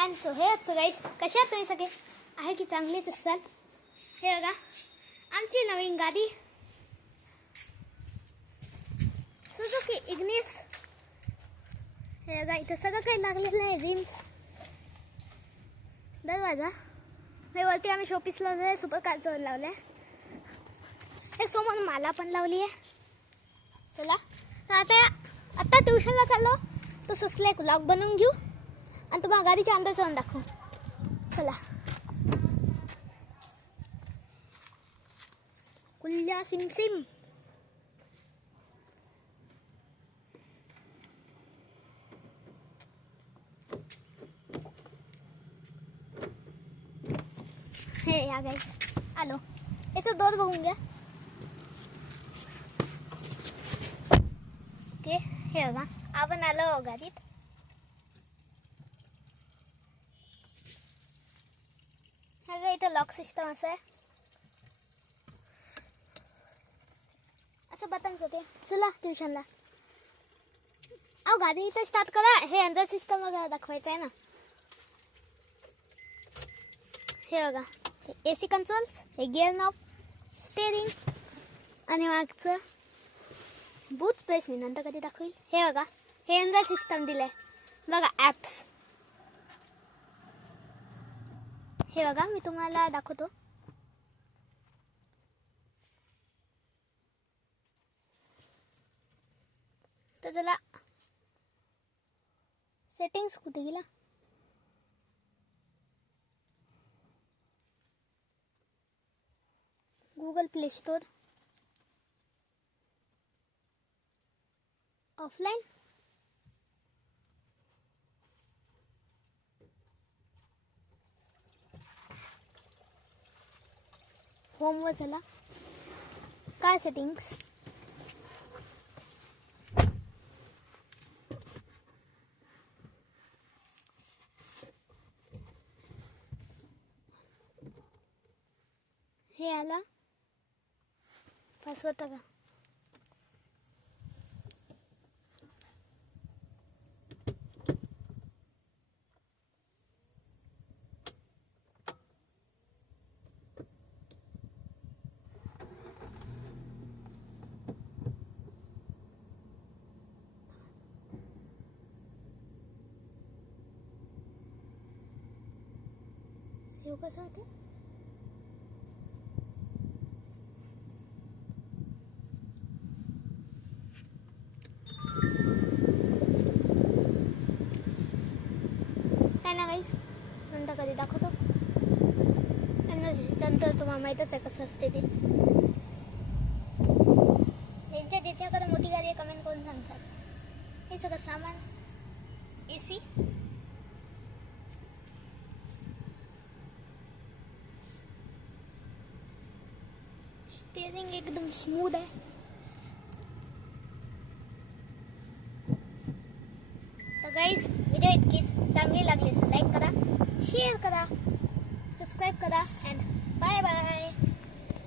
And so hey guys, कशा तुम्ही सगळे आहे की चांगलेच असाल. हे बघा आमची नवीन गाडी सुझुकी इग्निस. हे बघा इथं सगळं काही लागलेलं आहे. रिम्स, दरवाजा, हे वरती आम्ही शोपीस लावलेलं आहे. सुपर कारचं लावलं आहे. हे समोर माला पण लावली आहे. चला आता ट्युशनला चाललो तो सुचला एक व्लॉग बनवून घेऊ आणि तुम्हाला गाडीच्या अंदर जाऊन दाखवू. चला. कुल्ल्या सिम सिम. हे या गाईस आलो. याचं दोर बघून घ्या. ओके, हे बघा आपण आलो गाडीत. हे इथं लॉक सिस्टम असं आहे. असं बटन्स होते. चला ट्युशनला. अहो गाडी इथं स्टार्ट करा. हे अंदर सिस्टम वगैरे दाखवायचं आहे ना. हे बघा AC कंट्रोल्स, हे गिअर नॉब, स्टेरिंग आणि मागचं बूट प्रेस मी नंतर कधी दाखवेल. हे बघा हे अंदर सिस्टम दिलं आहे. बघा ॲप्स. हे बघा मी तुम्हाला दाखवतो. तर चला सेटिंग्स कुठे गेला. गूगल प्ले स्टोर, ऑफलाईन, होमवर चला. काय सेटिंग्स, हे आला पासवर्ड का. सेव कसं होते. काय ना गाईस नंतर कधी दाखवतो. नंतर तुम्हाला माहीतच आहे कसं असते ते. ज्याच्याकडे मोठी गाडी आहे कमेंट करून सांगतात. हे सगळं सामान, AC, स्टेरिंग एकदम स्मूथ आहे. तर गाईस व्हिडिओ इतकीच चांगली लागली असेल लाईक करा, शेअर करा, सबस्क्राईब करा अँड बाय बाय.